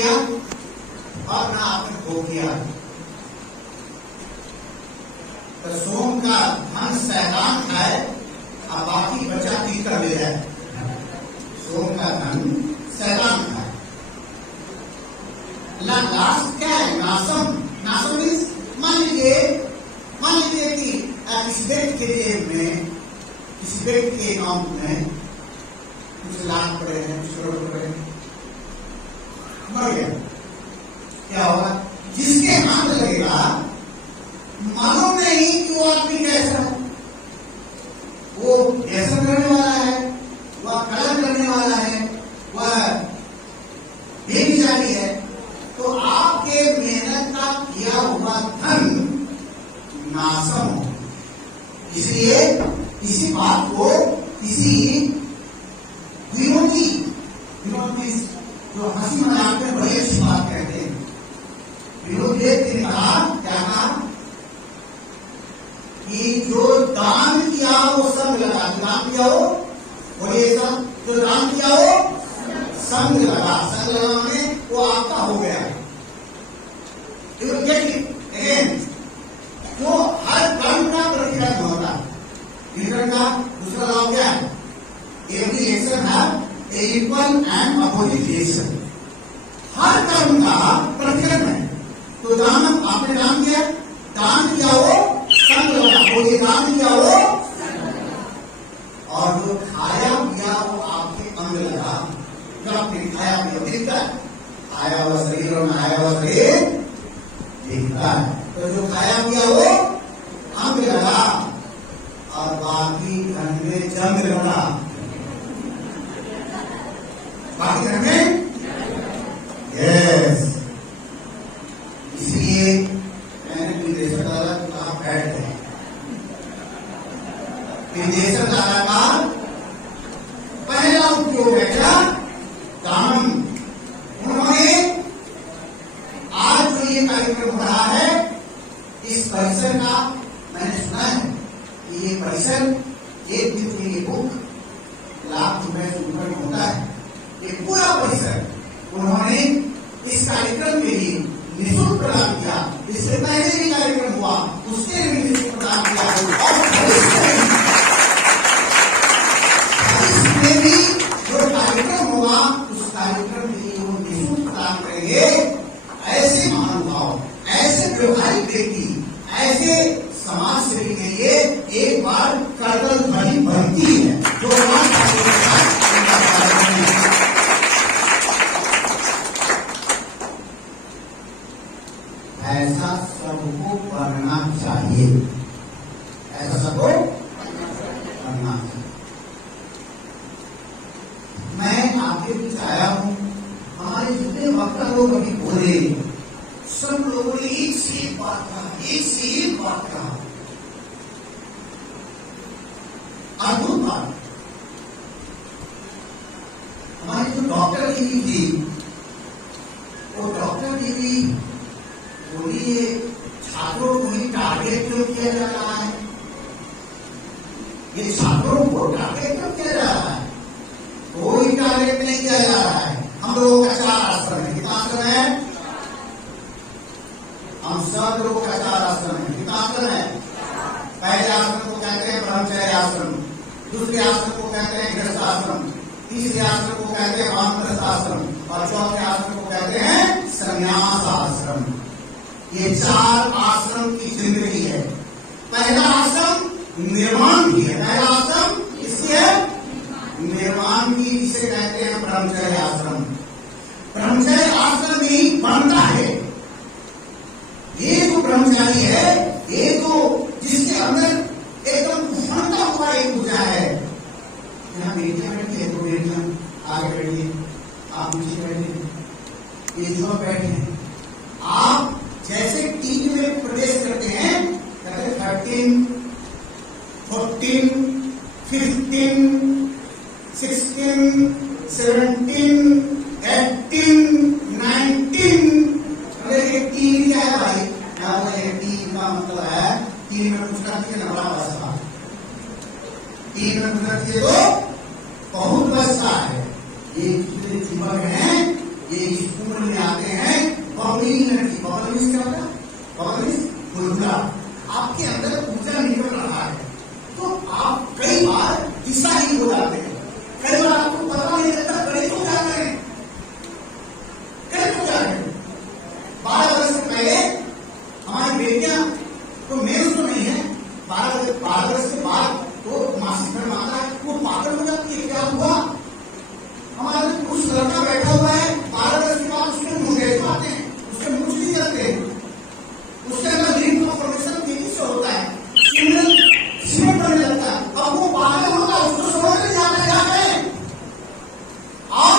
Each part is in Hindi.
किया और ना आपने भोग किया। तो सोम का धन शैतान खाए और बाकी बचा पी कर ले जाए। सोम का धन शैतान खाए। लास्ट क्या है? नासम। नासम मीन्स मान लीजिए कि किसी व्यक्ति के जेब में, किसी व्यक्ति के अकाउंट में कुछ लाख पड़े हैं, कुछ करोड़ पड़े हैं, मर गया, क्या होगा? जिसके हाथ लगेगा मालूम नहीं कि वो आदमी कैसा है, वो व्यसन करने वाला है, वह कलम करने वाला है, वह बेविचारी है, तो आपके मेहनत का किया हुआ धन नाशम हो। इसलिए इसी बात को किसी विनोदी जो हंसी मजाक में बड़ी अच्छी बात कहते हैं, विनोदी ने कहा, क्या कहा कि जो दान किया वो संग लगा। दान किया हो और ये सब जो दान किया हो संग लगा। संग लगाने वो आपका हो गया। तो हर कर्म का प्रतिफल होता है। रिटर्न का दूसरा लाभ क्या है? Every action have a equal and opposite reaction. हर कर्म का प्रतिफल है। तो दान, आपने दान किया, दान किया हो संग लगा, वो ये दान किया हो, और जो खाया पिया वो आपके अंग लगा। जब आपने खाया पिया दिखता है, आया हुआ शरीर और आया हुआ शरीर दिखता है। तो जो खाया पिया वो अंग लगा और बाकी धन में जंग लगा। बाकी धन में यस। इसलिए मैंने निर्देशक द्वारा कहा बैठ गए। निर्देशक द्वारा का पहला उपयोग है क्या? दान। उन्होंने आज जो ये कार्यक्रम हो रहा है, इस परिसर का मैंने सुना है कि ये परिसर एक दिन के लिए बुक ₹1,00,000 से ऊपर में होता है। ये पूरा परिसर उन्होंने इस कार्यक्रम के लिए निःशुल्क प्रदान किया। इससे पहले भी कार्यक्रम हुआ, उसके लिए निःशुल्क प्रदान किया, और भविष्य में भी जो कार्यक्रम होगा उस कार्यक्रम के लिए वो निःशुल्क प्रदान करेंगे। ऐसे महानुभाव, ऐसे व्यवहारिक व्यक्ति, ऐसे समाज सेवी के लिए एक बार करतल ध्वनि बनती है। जो ऐसा सबको करना चाहिए, ऐसा सबको करना चाहिए। मैं आपके बीच आया हूं, हमारे जितने वक्ता लोग अभी बोले, सब लोगों ने एक से एक बात कहा, एक से एक बात कहा, अद्भुत बात। हमारी जो डॉक्टर दीदी थी, वो डॉक्टर दीदी बोली, छात्रों को ही टारगेट क्यों किया जा रहा है? ये छात्रों को टारगेट क्यों किया जा रहा है? कोई टारगेट नहीं किया जा रहा है। हम लोगों का 4 आश्रम है। कितना आश्रम है? हम सब लोगों का 4 आश्रम है। कितना आश्रम है? पहले आश्रम को कहते हैं ब्रह्मचर्य आश्रम, दूसरे आश्रम को कहते हैं गृहस्थ आश्रम, तीसरे आश्रम को कहते हैं वानप्रस्थ आश्रम, और चौथे आश्रम को कहते हैं संन्यास आश्रम। ये 4 आश्रम की जिंदगी है। पहला आश्रम निर्माण की है। पहला आश्रम इसकी है निर्माण की, जिसे कहते हैं ब्रह्मचर्य आश्रम। ब्रह्मचर्य आश्रम ही बनता है। ये जो ब्रह्मचारी है, ये जो जिसके अंदर एकदम उफंता हुआ एक ऊर्जा है। यहाँ बेटियां बैठी है, 2 बेटियां आगे बैठिए, आप नीचे बैठिए, ये जो बैठे, आप जैसे टीवी में प्रवेश करते हैं, कहते 13, 14, 15, 16, 17, 18, 19। अरे टीवी क्या है भाई? टीवी का मतलब है टीवी में कुछ करती है ना, बड़ा बचता। टीवी में कुछ करती है तो बहुत बचता है। ये जितने युवक हैं, ये स्कूल में आते बबलिंग एनर्जी, बबलिंग क्या होता है? बबलिंग ऊर्जा, आपके अंदर ऊर्जा निकल रहा है, तो आप कई बार दिशाहीन हो जाते हैं, कई बार आपको पता नहीं लगता करे तो क्या करें, करे तो क्या करें। 12 वर्ष पहले हमारी बेटियां तो मेन्स तो नहीं है, 12 वर्ष के बाद तो मासिक धर्म आता है, वो पागल हो जाती है। क्या हुआ? हमारे कुछ लड़का बैठा हुआ है, 12 वर्ष के बाद उसके मुंह आते हैं, उसके मुंह नहीं करते, उसके अंदर लीड फॉर्मेशन तेजी से होता है, सीमेंट बनने लगता है, अब वो पागल होता है, उसको समझ नहीं जाता क्या करें। और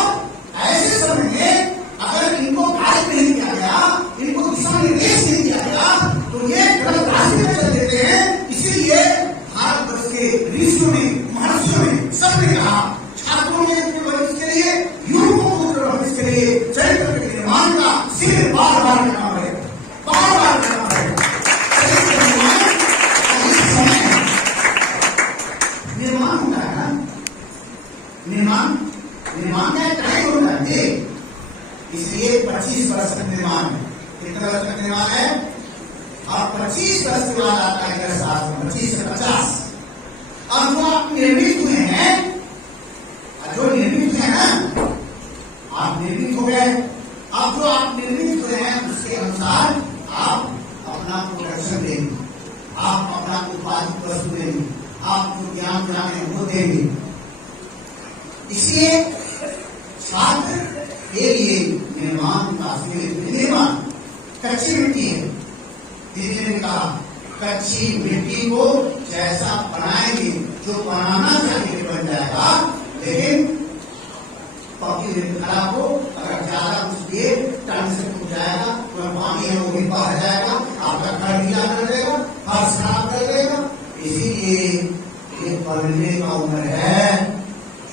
ऐसे समय में अगर इनको गाइड नहीं किया गया, इनको दिशा निर्देश नहीं दिया गया, तो ये गलत रास्ते में चल देते हैं। इसीलिए भारतवर्ष के ऋषियों ने, महर्षियों ने, सबने कहा छात्रों ने इसके लिए, युवकों को इसके लिए चरित्र के निर्माण का सिर्फ बार बार करना पड़ेगा, बार बार करना पड़ेगा। निर्माण होता है ना, निर्माण का टाइम होता है, इसलिए 25 वर्ष तक निर्माण है। कितने वर्ष तक निर्माण है? और 25 वर्ष के बाद आता है 25 से 50। अब जो आप निर्मित हुए हैं, जो निर्मित है ना, आप निर्मित हो गए, अब जो आप निर्मित हुए हैं उसके अनुसार आप अपना प्रोडक्शन देंगे, आप अपना उत्पादित वस्तु देंगे, आप जो ज्ञान जाने वो देंगे। इसलिए छात्र के लिए निर्माण का निर्माण कच्ची मिट्टी है। दीदी ने कहा कच्ची मिट्टी को जैसा बनाएंगे, जो बनाना चाहिए बन जाएगा, लेकिन पकी मिट्टी खराब हो, अगर ज्यादा कुछ दिए टाइम से टूट जाएगा, तो पानी है वो भी बह जाएगा, आपका घर गीला कर देगा, फर्श खराब कर देगा। इसीलिए ये पढ़ने का उम्र है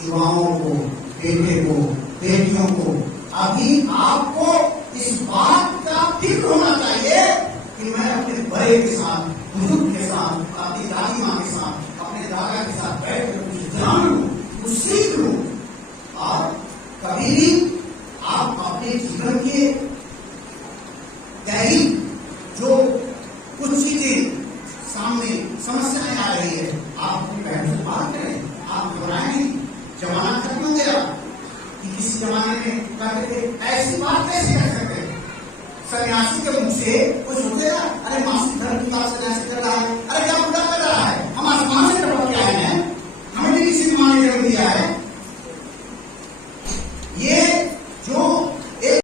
युवाओं को, बेटे को, बेटियों को। अभी आपको इस बात का फिक्र होना चाहिए कि मैं अपने बड़े के साथ, बुजुर्ग के साथ, अपनी दादी माँ के साथ, अपने दादा के साथ बैठ कर कुछ जान लूं, कुछ सीख लूं। और कभी भी आप अपने जीवन के गहरी जो कुछ चीजें सामने समस्याएं आ रही है, आप अपनी बहन से बात करें, आप घबराएं नहीं। जमाना खत्म हो गया कि किसी जमाने में कहते थे ऐसी बात कैसे कर सकते हैं, सन्यासी के मुख से कुछ हो गया, अरे मासिक धर्म की बात सन्यासी कर रहा है, अरे क्या पूरा कर रहा है, हम आसमान से टपक के आए हैं, हमें भी किसी माँ ने जन्म दिया है,